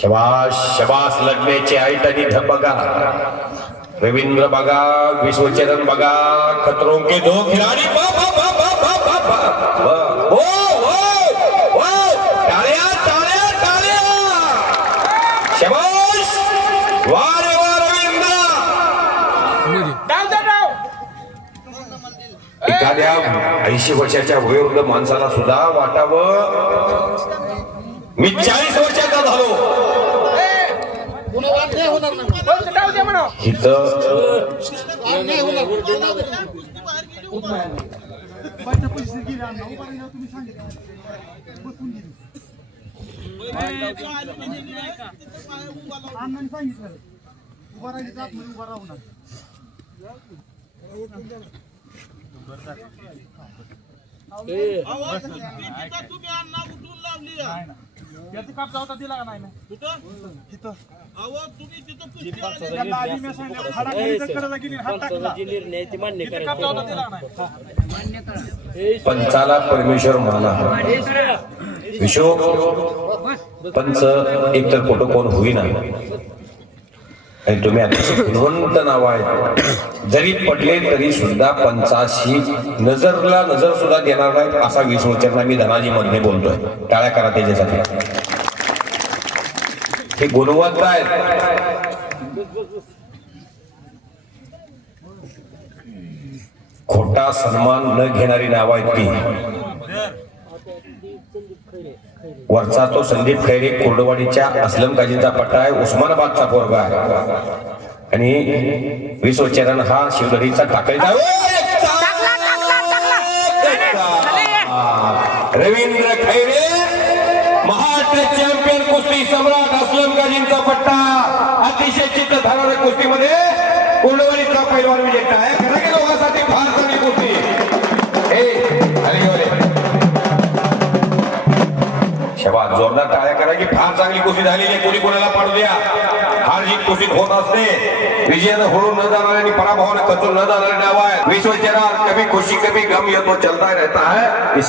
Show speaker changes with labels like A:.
A: शबाश शबास लढण्याची आईट आणि बघा रवींद्र बघा विश्वचरण बघा खतरों के दो खिलाडी बा, बा, बा, बा, बा, बा, बा. एखाद्या ऐंशी वर्षाच्या वयोवृद्ध माणसाला सुद्धा वाटावं. मी चाळीस वर्षाचा झालो. इथं
B: सांगितलं उभा राहिली जात आतमध्ये उभा राहू नका याची काप जावता दिला का नाही ना तिथं त्यांना आधी मी सांगितलं, हाडाखाली जर करायला गेली, हात टाकला. तिथे काप जावता दिला का नाही
A: पंचाला परमेश्वर माना विशो पंच एकतर फोटो कोण होईना. आणि तुम्ही गुणवंत नाव आहे. जरी पडले तरी सुद्धा पंचाशी नजरला नजर सुद्धा देणार नाही असा विश्वचरणा मी धनाजी मध्ये बोलतोय. टाळ्या करा त्याच्यासाठी. हे गुणवंत आहेत. खोटा सन्मान न घेणारी नाव आहेत ती. वरचा तो संदीप खैरे कोरडवाडीच्या असलम काजींचा पट्टा आहे उस्मानाबादचा पोरगा आहे. आणि विश्वचरण हा शिवदरीचा टाकायचा रवींद्र खैरे महाराष्ट्र चॅम्पियन कुस्ती सम्राट असलम काजींचा पट्टा. अतिशय चित्त धरणाऱ्या कुस्तीमध्ये कोरडवाडीचा पैलवान जोरदार टाळ्या करा की फार चांगली कुस्ती झालेली आहे. कोणी कोणाला पाडू द्या? हार जीत कुस्तीत होत असते. विजयानं होळून न जाणार आणि पराभवानं कचून न जाणार नाव आहे. विश्वचरण कभी खुशी कभी गम ये तो चलता रहता है